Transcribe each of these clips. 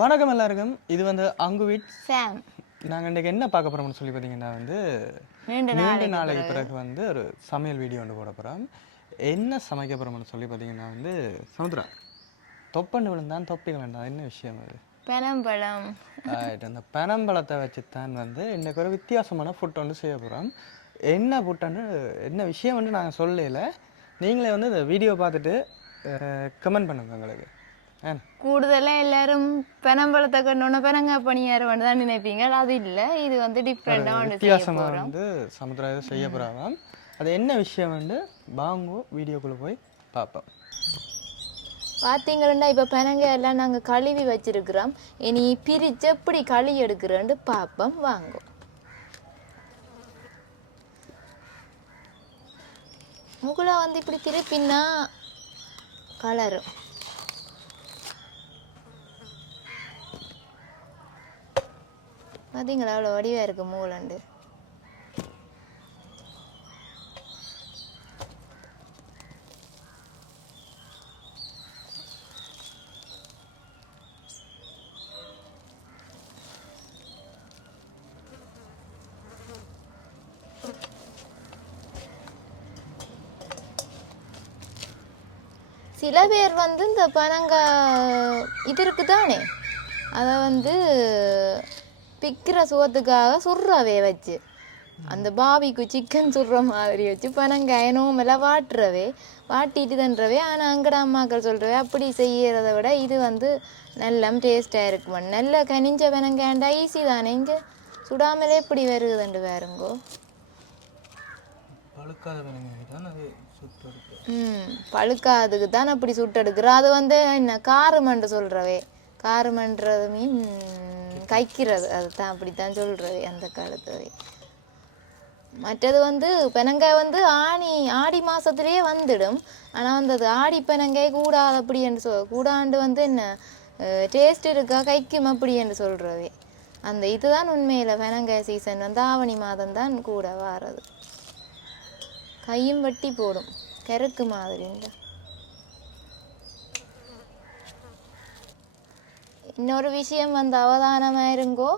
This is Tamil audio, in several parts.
வணக்கம் எல்லாருக்கும். இது வந்து அங்குவிட் சாம். நாங்கள் இன்றைக்கி என்ன பார்க்க போகிறோம்னு சொல்லி பார்த்தீங்கன்னா வந்து நீண்ட நாளைக்கு பிறகு வந்து ஒரு சமையல் வீடியோ ஒன்று போட போகிறோம். என்ன சமைக்க போகிறோம்னு சொல்லி பார்த்தீங்கன்னா வந்து சமுத்ரா தொப்பண்டு விழுந்தான் தொப்பிகள் வேண்டாம் என்ன விஷயம் அது பனம்பழம். அந்த பனம்பழத்தை வச்சுத்தான் வந்து இன்றைக்கு ஒரு வித்தியாசமான ஃபுட் ஒன்று செய்ய போகிறோம். என்ன ஃபுட்டுன்னு என்ன விஷயம் வந்து நாங்கள் சொல்லல, நீங்களே வந்து இந்த வீடியோ பார்த்துட்டு கமெண்ட் பண்ணுங்க உங்களுக்கு. கூடுதலாக எல்லாரும் பனம்பழத்தை கண்டோன்னா பனங்காய் பணியாரம் தான் நினைப்பீங்க. அது இல்லை, இது வந்து டிஃப்ரெண்டாக வித்தியாசமாக வந்து சமுத்திரம் செய்ய போகிறாங்க. அது என்ன விஷயம் வந்து வாங்கோ வீடியோக்குள்ளே போய் பார்ப்போம். பார்த்தீங்கன்னா இப்போ பனங்காய் எல்லாம் நாங்கள் கழுவி வச்சிருக்கிறோம். இனி பிரித்து எப்படி களி எடுக்கிறோன்னு பார்ப்போம் வாங்கோ. முகுலா வந்து இப்படி திருப்பின்னா கலரும். பார்த்தீங்களா அவ்வளோ வடிவாக இருக்குது மூலண்டு. சில பேர் வந்து இந்த பனங்காய் இது இருக்குது தானே, அதை வந்து பிக்கிற சுகத்துக்காக சுடுறவே வச்சு அந்த பாபிக்கு சிக்கன் சுடுற மாதிரி வச்சு பனங்காய நோமெல்லாம் வாட்டிட்டு தன்றவே. ஆனால் அங்கட அம்மாக்கள் சொல்கிறவே அப்படி செய்யறத விட இது வந்து நல்ல டேஸ்டாக இருக்கும். நல்ல கனிஞ்ச பனங்காண்டா ஈஸி தானே, இங்கே சுடாமலே எப்படி வருகுதுண்டு வேறுங்கோ. பழுக்காதுக்கு தான் அப்படி சுட்டெடுக்கிறோம். அது வந்து என்ன காரமண்டு சொல்கிறவே, காரமன்றது மீன் கைக்கிறது, அதுதான் அப்படித்தான் சொல்கிறவே அந்த காலத்துவே. மற்றது வந்து பெனங்காய் வந்து ஆடி மாதத்துலேயே வந்துடும். ஆனால் வந்து அது ஆடி பெனங்காய் கூடாது அப்படி என்று கூடாண்டு வந்து என்ன டேஸ்ட் இருக்கா கைக்கும் அப்படி என்று சொல்கிறவே. அந்த இதுதான் உண்மையில் பெனங்காய் சீசன் வந்து ஆவணி மாதம் தான் கூட வாரது. கையும் வட்டி போடும் கருக்கு மாதிரி. இன்னொரு விஷயம் வந்து அவதானமாக இருங்கோ,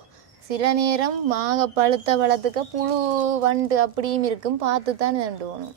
சில நேரம் பழுத்த பழத்துக்கு புழு வண்டு அப்படியும் இருக்கும், பார்த்து தான் தண்டுவோணும்.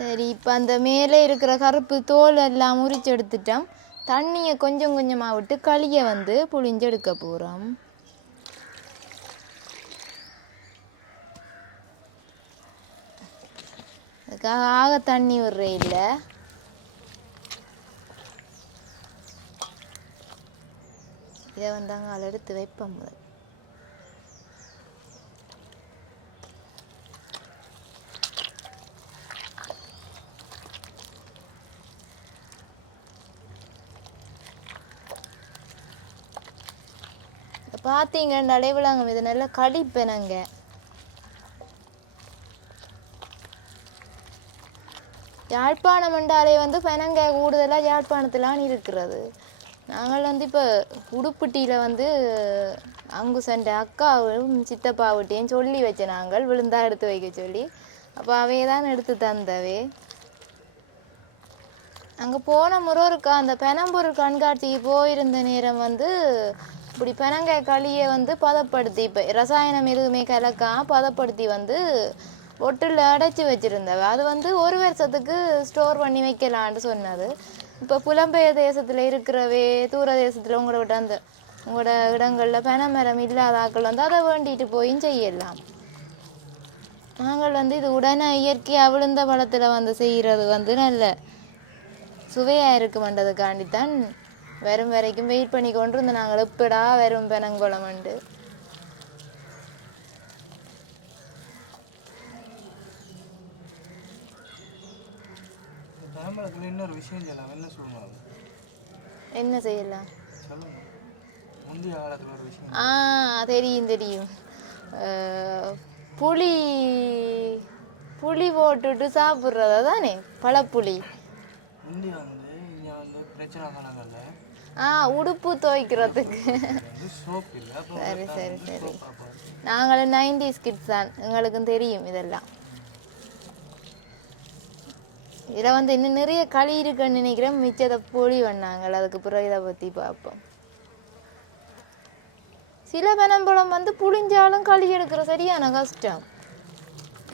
சரி, இப்போ அந்த மேலே இருக்கிற கருப்பு தோல் எல்லாம் உரிச்சு எடுத்துட்டோம். தண்ணியை கொஞ்சம் கொஞ்சமாக விட்டு களியை வந்து புழிஞ்சு எடுக்க போகிறோம். அதுக்காக ஆக தண்ணி விடுற இல்லை. இதை வந்தாங்க அதை எடுத்து வைப்போம். முதல் பார்த்தீங்க நடைவிலாங்க, இது நல்லா கடிப்பேனங்க. யாழ்ப்பாணம் என்றாலே வந்து பெனங்காய் கூடுதலாக யாழ்ப்பாணத்திலான் இருக்கிறது. நாங்கள் வந்து இப்போ உடுப்பட்டியில் வந்து அங்குசண்ட அக்காவும் சித்தப்பாவிட்டையும் சொல்லி வச்ச நாங்கள் விழுந்தா எடுத்து வைக்க சொல்லி. அப்போ அவையே தான் எடுத்து தந்தவே. அங்கே போன முறை இருக்கா அந்த பெனம்பொருள் கண்காட்சிக்கு போயிருந்த நேரம் வந்து இப்படி பெனங்காய் களியை வந்து பதப்படுத்தி, இப்போ ரசாயனம் எதுவுமே கலக்காம பதப்படுத்தி வந்து பொட்டில் அடைச்சி வச்சுருந்தவ. அது வந்து ஒரு வருஷத்துக்கு ஸ்டோர் பண்ணி வைக்கலான்னு சொன்னது. இப்போ புலம்பெயர் தேசத்தில் இருக்கிறவே, தூர தேசத்தில் உங்களோட இடங்களில் பெனமரம் இல்லாத ஆக்கள் வந்து அதை வேண்டிட்டு போயும் செய்யலாம். நாங்கள் வந்து இது உடனே இயற்கையாக விழுந்த பழத்தில் வந்து செய்கிறது வந்து நல்ல சுவையாக இருக்குமென்றதுக்காண்டித்தான் வரும் வரைக்கும் வெயிட் பண்ணி கொண்டு இருந்த நாங்கள் எப்படா வரும் பெனங்குளம் உண்டு. இன்னொரு விஷயம் சொல்லலாம், என்ன சொல்லுவாங்க என்ன செய்யலாம்? சொல்லுங்க. முந்தைய காலத்துல ஒரு விஷயம். தெரியும் தெரியும். புளி புளி போட்டுட்டு சாப்பிட்றதா தானே பழப்புளி. முந்தைய வந்து இங்கே வந்து பிரச்சனை காலங்கள்ல உடுப்பு துவைக்கிறதுக்கு. சோப் இல்லை. சரி சரி சரி. நாங்களும் 90s கிட்ஸ் தான், எங்களுக்கும் தெரியும் இதெல்லாம். இதில் வந்து இன்னும் நிறைய களி இருக்குன்னு நினைக்கிறேன். மிச்சத்தை பொடி பண்ணாங்க, அதுக்கு பிறகு இதை பற்றி பார்ப்போம். சில பனம்பழம் வந்து புளிஞ்சாலும் களி எடுக்கிற சரியான கஷ்டம்.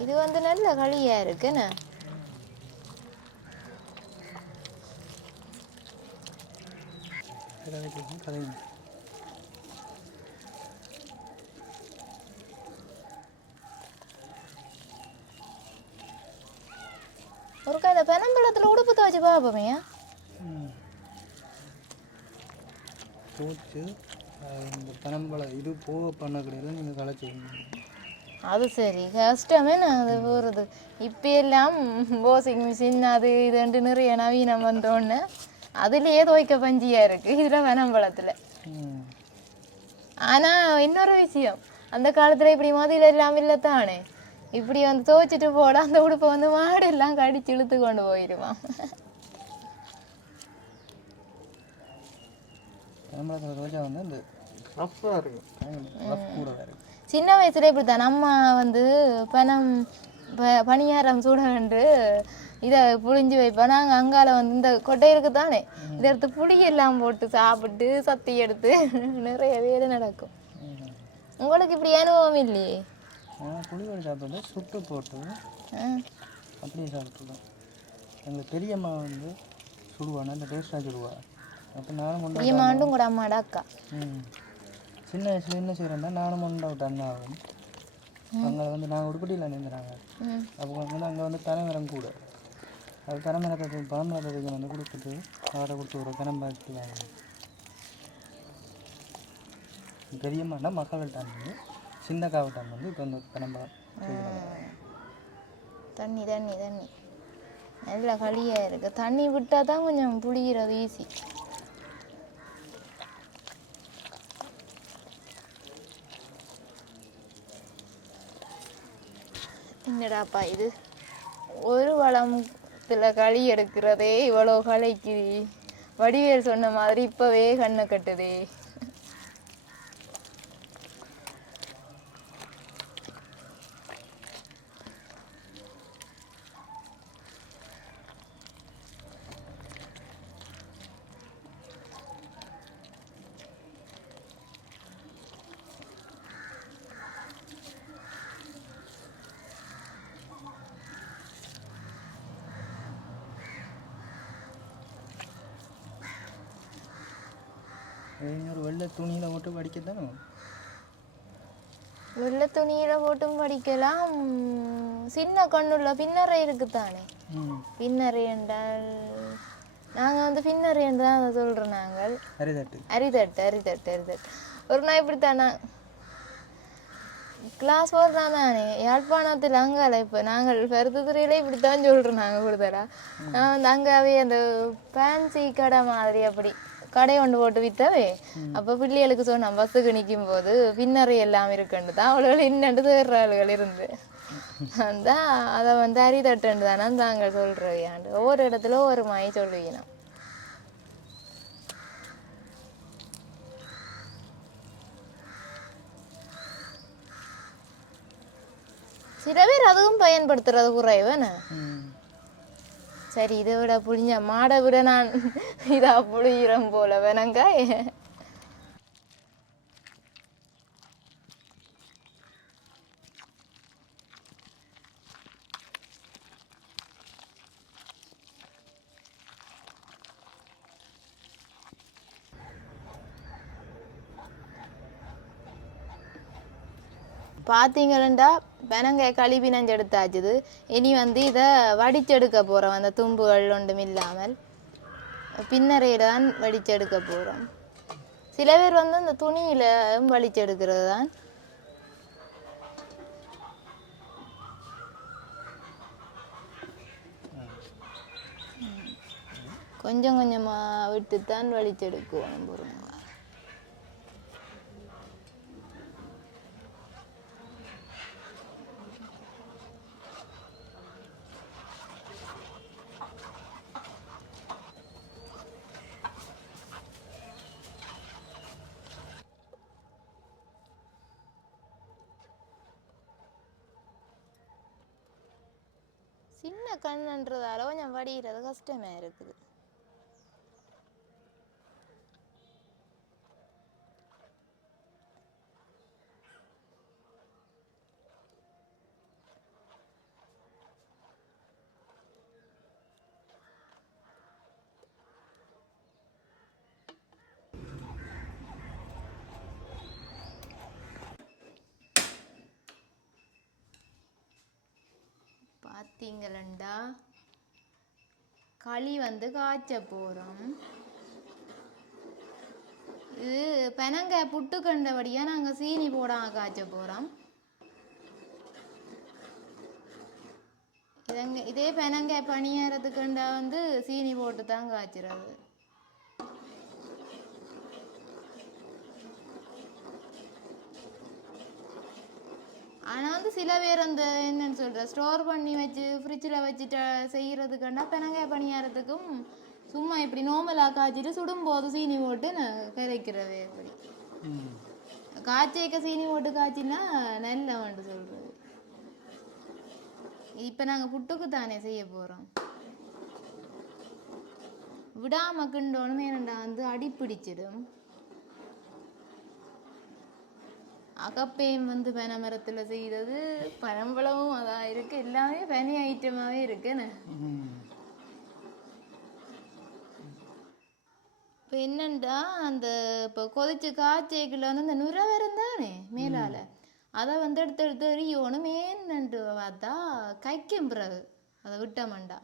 இது வந்து நல்ல களியா இருக்குன்னு. ஒரு இந்த பனம்பழத்தில் உடுப்பு துவைச்சு பார்ப்போமே. போச்சு இந்த பனம்பழம் இது போக பண்ண கிடையாது, நீங்கள் களைச்சிங்க. அது சரி, கஷ்டமே நான் அது போகிறது. இப்போ எல்லாம் வாஷிங் மிஷின் அது இதுன்ட்டு நிறைய நவீனம் வந்தோன்னு அதுலேயே துவைக்க பஞ்சியாக இருக்குது இதில் பனம்பழத்தில். ஆனால் இன்னொரு விஷயம், அந்த காலத்தில் இப்படி மதியில் எல்லாம் இல்லை தானே. இப்படி வந்து துவைச்சிட்டு போட அந்த உடுப்பை வந்து மாடு எல்லாம் கடிச்சு இழுத்து கொண்டு போயிடுவான். சின்ன வயசுல இப்படித்தான் அம்மா வந்து பணியாரம் சூட கண்டு இதை புளிஞ்சு வைப்போம். நாங்கள் அங்கால வந்து இந்த கொட்டை இருக்கு தானே, இதை எடுத்து புளியெல்லாம் போட்டு சாப்பிட்டு சத்தி எடுத்து நிறைய வேலை நடக்கும். உங்களுக்கு இப்படி அனுபவம் இல்லையே? புளியோட சாப்பிட்டு சுட்டு போட்டு அப்படியே சாப்பிட்டுருக்கோம். எங்கள் பெரியம்மா வந்து சுடுவாங்க, அந்த டேஸ்ட்டாக சுடுவா. அப்போ நானும் பெரியம்மாண்டும் கூட அம்மாடா அக்கா. சின்ன வயசுல என்ன செய்கிறேன்னா நானும் ஒன்றா விட்டு அண்ணா ஆகும். அங்கே வந்து நாங்கள் உடுப்பட்டியில் நின்றுறாங்க. அப்போ வந்து அங்கே வந்து தலைமரம் கூட, அது தலைமரத்தை பழமரத்துக்கு வந்து கொடுத்துட்டு அவரை கொடுத்து ஒரு கனம்பாட்டு வாங்க. பெரியம்மாண்டா மக்கள்கிட்ட வந்து சின்ன காவட்டம் வந்து இப்போ வந்து கனம்பரம் தண்ணி தண்ணி தண்ணி நல்லா களியாக இருக்குது. தண்ணி விட்டால் தான் கொஞ்சம் புளிகிறது ஈஸி. என்னடாப்பா இது, ஒரு வளத்தில் களி எடுக்கிறதே இவ்வளோ களைக்கு. வடிவேல் சொன்ன மாதிரி இப்போவே கண்ணை கட்டுதே. ஒரு வெள்ளை துணியில் போட்டு படிக்கத்தானே. வெள்ளை துணியில் போட்டும் படிக்கலாம். சின்ன கண்ணுள்ள பின்னரை இருக்குத்தானே. பின்னரை என்றால் நாங்கள் வந்து பின்னரை என்று தான் அதை சொல்கிறோம். நாங்கள் அரிதட்டு அரிதட்டு அரிதட்டு அரிதட்டு. ஒரு நாள் இப்படித்தானே கிளாஸ் போடுறான் தானே யாழ்ப்பாணத்தில் அங்கால. இப்போ நாங்கள் பெருத்துறையிலே இப்படித்தான் சொல்கிறோம். நாங்கள் கொடுத்தரா நான் வந்து அங்காவே அந்த ஃபேன்சி கடை மாதிரி அப்படி கடை கொண்டு போட்டு விற்றவே. அப்போ பிள்ளைகளுக்கு சொன்னோம், பஸ்ஸுக்கு நிற்கும் போது பின்னரை எல்லாம் இருக்குன்னு தான் அவளுகள் இன்னண்டு தேடுற ஆளுகள் இருந்து அந்த அதை வந்து அரிதட்டுன்னு தானே தாங்கள் சொல்கிறவையாண்டு. ஒவ்வொரு இடத்துல ஒவ்வொரு மாதிரி சொல்லுவீங்க. சில பேர் அதுவும் பயன்படுத்துறது குறைவன. சரி, இதை விட புளிஞ்ச மாடை விட நான் இதா புளிகிறேன் போல வேணங்காய். பார்த்தீங்களா, பெனங்காய் கழுவி நஞ்சு எடுத்தாச்சுது. இனி வந்து இதை வடிச்செடுக்க போகிறோம். அந்த தும்புகள் ஒன்றும் இல்லாமல் பின்னரையில் தான் வடிச்செடுக்க போகிறோம். சில பேர் வந்து அந்த துணியில் வடிச்செடுக்கிறது தான். கொஞ்சம் கொஞ்சமாக விட்டுத்தான் வலிச்செடுக்கணும் பொறுங்க. சின்ன கண்ணுன்றதால கொஞ்சம் வடிகிறது கஷ்டமாக இருக்குது. பார்த்தீங்களா களி வந்து காய்ச்ச போகிறோம். இது பெனங்காய் புட்டு கண்டபடியாக நாங்கள் சீனி போடாம காய்ச்ச போகிறோம். இதே பெனங்காய் பணியாரத்துக்குண்டா வந்து சீனி போட்டு தான் காய்ச்சிறது. ஆனால் வந்து சில பேர் அந்த என்னன்னு சொல்கிற ஸ்டோர் பண்ணி வச்சு ஃப்ரிட்ஜில் வச்சுட்டு செய்கிறதுக்குண்டா பெனங்காய் பணியாரத்துக்கும் சும்மா இப்படி நோமலாக காய்ச்சிட்டு சுடும்போது சீனி போட்டு நான் கரைக்கிறவே இப்படி காய்ச்சிக்க சீனி போட்டு காய்ச்சின்னா நல்லவன்ட்டு சொல்கிறது. இப்போ நாங்கள் புட்டுக்கு தானே செய்ய போகிறோம். விடாம கிண்டோனும் ஏனண்டா வந்து அடிப்பிடிச்சிடும். அகப்பையும் வந்து பனை மரத்தில் செய்கிறது, பனம்பழமும் அதான் இருக்குது, எல்லாமே பனி ஐட்டமாகவே இருக்குன்னு. இப்போ என்னண்டா அந்த இப்போ கொதிச்சு காய்ச்சேக்கில் வந்து அந்த நுரை வரும் தானே மேலால், அதை வந்து எடுத்து எடுத்து எறியணும். ஏன்னுட்டு பார்த்தா கைக்கும் பிறகு அதை விட்டமாண்டா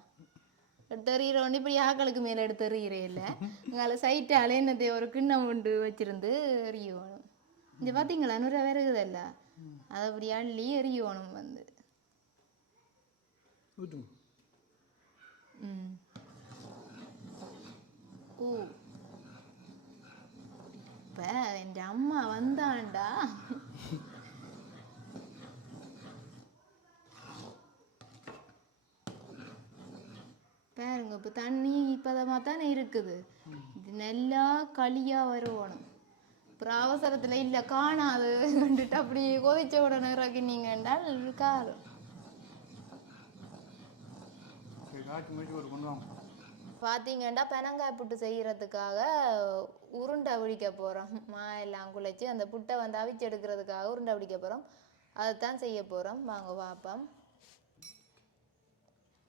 எடுத்து எறிகிறோன்னு இப்படி ஆக்களுக்கு மேலே எடுத்து எறிகிறே இல்லை. அங்கே சைட்டால் என்னத்தை ஒரு கிண்ணம் கொண்டு வச்சிருந்து எறியணும். இந்த பார்த்தீங்களா நுரை வருகுதல்ல, அதை அப்படி அள்ளி எறியணும் வந்து. ஓ இப்போ என் அம்மா வந்தாண்டா பாருங்க. இப்போ தண்ணி இப்போதமாக தானே இருக்குது. இது நல்லா களியாக வருவணும். அப்புறம் அவசரத்தில் இல்லை காணாது கண்டுட்டு அப்படி கொதிச்ச உடனே இறக்கினீங்க என்றால் காரம். பார்த்தீங்கன்னா பெனங்காய் புட்டு செய்கிறதுக்காக உருண்டை பிடிக்க போகிறோம். எல்லாம் குழைச்சி அந்த புட்டை வந்து அவிச்சு எடுக்கிறதுக்காக உருண்டை பிடிக்க போகிறோம். அதைத்தான் செய்ய போகிறோம். வாங்க பார்ப்போம்.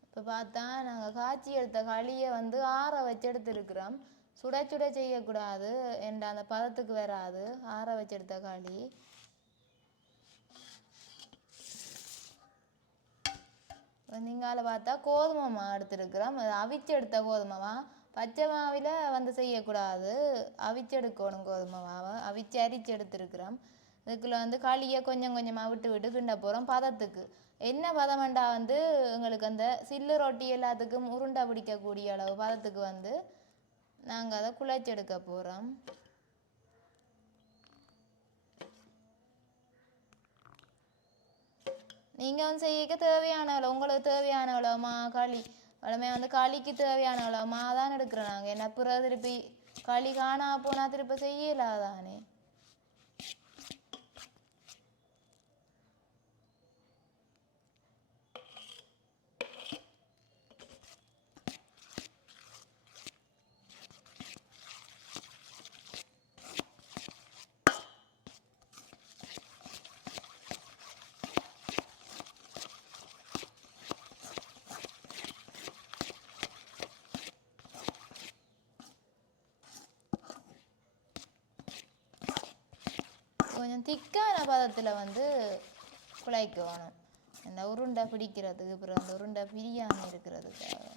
இப்போ பார்த்தா நாங்கள் காய்ச்சி எடுத்த களியை வந்து ஆற வச்சு எடுத்துருக்குறோம். சுட சுட செய்யக்கூடாது என்ற அந்த பதத்துக்கு வராது. ஆற வச்சு எடுத்த களி. நீங்கால பார்த்தா கோதுமை மாவு எடுத்துருக்குறோம். அவிச்சு எடுத்த கோதுமை மாவு. பச்சை மாவில் வந்து செய்யக்கூடாது, அவிச்சு எடுக்கணும். கோதுமை மாவை அவிச்சு அரிச்சு எடுத்துருக்குறோம். இதுக்குள்ளே வந்து களியை கொஞ்சம் கொஞ்சமாக விட்டு விட்டு கிண்ட போகிறோம். பதத்துக்கு என்ன பதமண்டா வந்து எங்களுக்கு அந்த சில்லு ரொட்டி எல்லாத்துக்கும் உருண்டை பிடிக்கக்கூடிய அளவு பதத்துக்கு வந்து நாங்கள் அதை குழைச்செடுக்க போகிறோம். நீங்கள் வந்து செய்ய தேவையான அளவு, உங்களுக்கு தேவையான அளவுமா களி வளமே வந்து களிக்கு தேவையான அளவுமா தான் எடுக்கிறோம் நாங்கள். என்ன பிறகு திருப்பி களி காணா போனால் திருப்பி செய்யலாதானே. கொஞ்சம் திக்கான பதத்தில் வந்து குழைக்கணும். அந்த உருண்டை பிடிக்கிறதுக்கு, அப்புறம் அந்த உருண்டை பிரியாமல் இருக்கிறதுக்காக.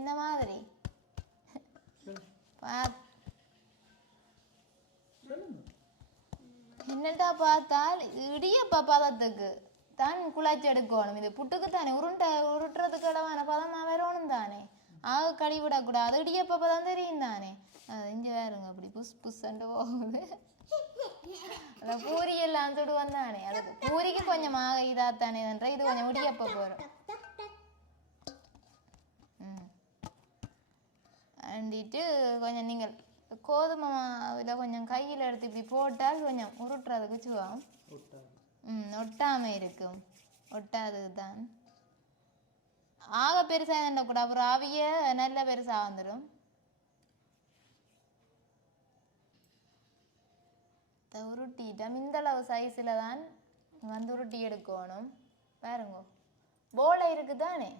என்ன மாதிரி என்னட்டா பார்த்தால் இடியப்ப பதத்துக்கு தான் குழாச்சி எடுக்கணும். இது புட்டுக்கு தானே உருட்டுறதுக்கு இடமான பதமாக வரணும் தானே. ஆக கழுவி விடக்கூடாது. இடியப்ப பதம் தெரியும் தானே. அது இங்கே வேறுங்க அப்படி புஷ் புஷ்ண்டு போகுது. அந்த பூரி எல்லாம் சுடுவோம் தானே. அதுக்கு பூரிக்கு கொஞ்சம் ஆக இதாத்தானே தானே. இது கொஞ்சம் இடியப்ப போகிறோம். அண்டிட்டு கொஞ்சம் நீங்கள் கோதுமை மாவில் கொஞ்சம் கையில் எடுத்து இப்படி போட்டால் கொஞ்சம் உருட்டுறதுக்கு சுவாம். ஒட்டாமல் இருக்கும். ஒட்டாதது தான் ஆக பெருசாக என்ன கூட அப்புறம் ஆவிய நல்ல பெருசாக வந்துடும். உருட்டிட்டோம். இந்த அளவு சைஸில் தான் வந்து உருட்டி எடுக்கணும். பாருங்க போலை இருக்குதானே.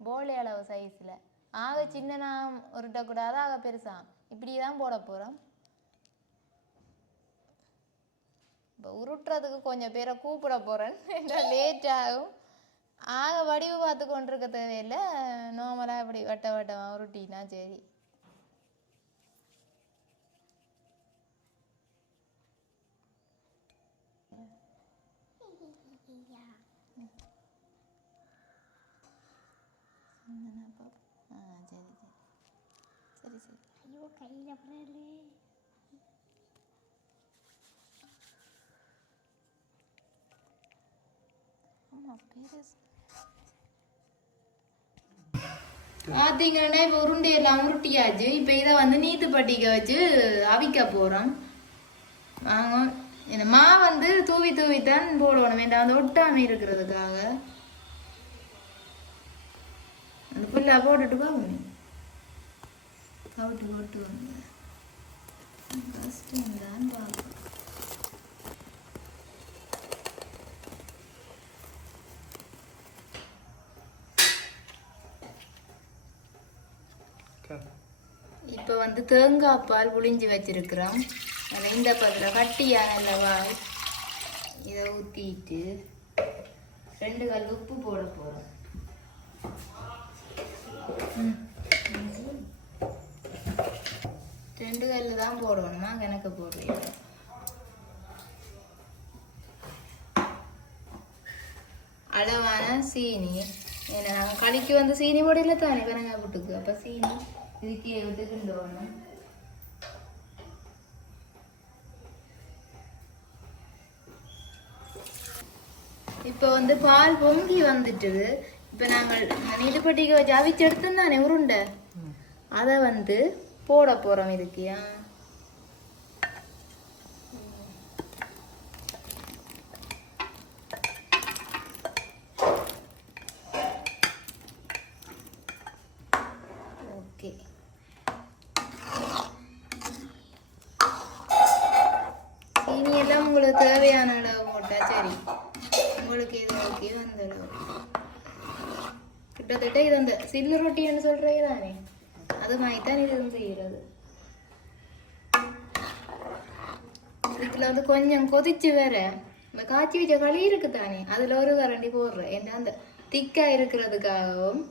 போலை அளவு சைஸில் ஆக சின்னனா உருட்டக்கூடாது. ஆக பெருசா இப்படி தான் போட போகிறோம். இப்போ உருட்டுறதுக்கு கொஞ்சம் பேரை கூப்பிட போகிறேன். லேட் ஆகும். ஆக வடிவு பார்த்து கொண்டிருக்க தேவையில்லை. நார்மலாக இப்படி வட்ட வட்டமாக உருட்டினா சரி. சரி சரி. ஐயோ கையில் அப்படி பார்த்தீங்கன்னா இப்போ உருண்டையெல்லாம் உருட்டியாச்சு. இப்போ இதை வந்து நீத்து பட்டிக்க வச்சு அவிக்க போகிறோம். வாங்க இந்த மா வந்து தூவி தூவித்தான் போடணும். வேண்டாம் வந்து ஒட்டாமல் இருக்கிறதுக்காக அந்த புல்லாக போட்டுட்டு போகணும். கவுட்டு போட்டு வந்து கஷ்டம் தான் பார்க்கணும். இப்போ வந்து தேங்காய் பால் புளிஞ்சு வச்சிருக்கிறோம். இந்த பத்திர கட்டியான பால் இதை ஊற்றிட்டு 2 கல் உப்பு போட போகிறோம். 2 கல் தான் போடணுமா கணக்கு போடுறீங்க. அளவான சீனி. ஏன்னா நாங்கள் களிக்கு வந்து சீனி போடல தானே வெங்காய புட்டுக்கு. அப்போ சீனி இதுக்கு விட்டு கிண்டோணும். இப்போ வந்து பால் பொங்கி வந்துட்டுது. இப்போ நாங்கள் நீதிப்பட்டிக்கு வச்சு அவிச்சு எடுத்தோம் தானே உருண்டை. அதை வந்து போட போகிறோம் இதுக்கு. ஓகே சீனி எல்லாம் உங்களுக்கு தேவையான அளவு போட்டா சரி. உங்களுக்கு இது ஓகே வந்துடும். கிட்டத்தட்ட இது அந்த சில்லு ரொட்டின்னு சொல்றீங்க தானே அது மாதிரி தான் இது செய்கிறது. இதுல வந்து கொஞ்சம் கொதிச்சு வேற இந்த காய்ச்சி வச்ச களி இருக்கு தானே அதுல ஒரு கரண்டி போடுறேன். ஏன்னா அந்த திக்கா இருக்கிறதுக்காகவும்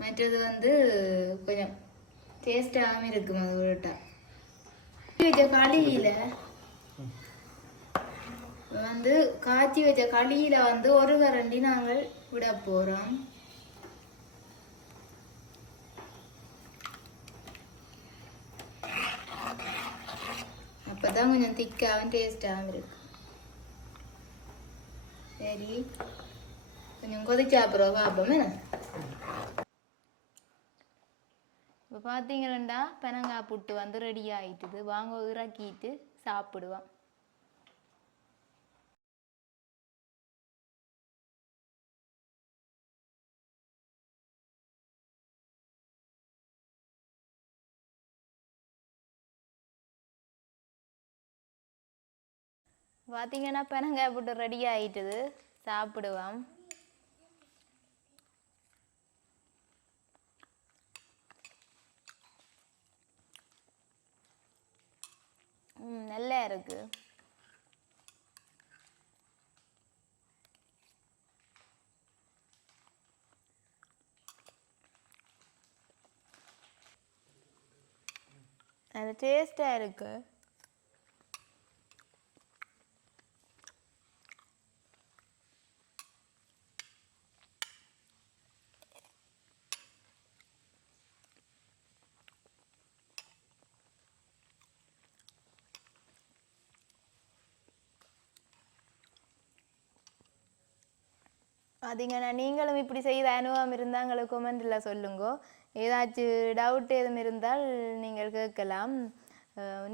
மற்றது வந்து கொஞ்சம் டேஸ்டாகவும் இருக்கும். அது விட்டா வச்ச களியில வந்து காய்ச்சி வச்ச களியில வந்து ஒரு கரண்டி நாங்கள் விட போறோம். அப்பதான் கொஞ்சம் திக்காகவும் டேஸ்டாகவும் இருக்கு. சரி கொஞ்சம் கொதிச்சா அப்புறம் பார்ப்போமே. இப்போ பார்த்தீங்கன்னா பெனங்காய் புட்டு வந்து ரெடி ஆயிட்டுது. வாங்க இறக்கிட்டு சாப்பிடுவோம். பார்த்தீங்கன்னா பெனங்காய் புட்டு ரெடி ஆயிட்டுது. சாப்பிடுவோம். நல்லா இருக்கு. அது டேஸ்டாக இருக்கு. பார்த்தீங்கன்னா நீங்களும் இப்படி செய்த அனுபவம் இருந்தால் எங்களுக்கு கொமெண்டில் சொல்லுங்க. ஏதாச்சும் டவுட் எதுவும் இருந்தால் நீங்கள் கேட்கலாம்.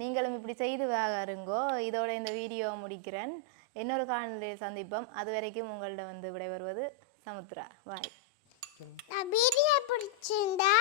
நீங்களும் இப்படி செய்து வாருங்கோ. இதோட இந்த வீடியோ முடிக்கிறேன். இன்னொரு காணொளியில் சந்திப்போம். அது வரைக்கும் உங்கள்ட்ட விடைபெறுவது சமுத்ரா. பாய். வீடியோ பிடிச்சிருந்தா